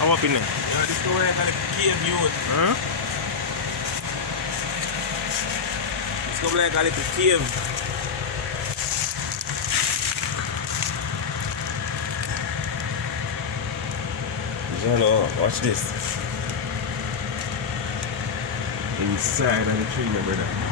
How up in there? Yeah, this is where I got a cave youth. Huh? This is like a little cave. Jano, watch this. Inside of the tree, my brother.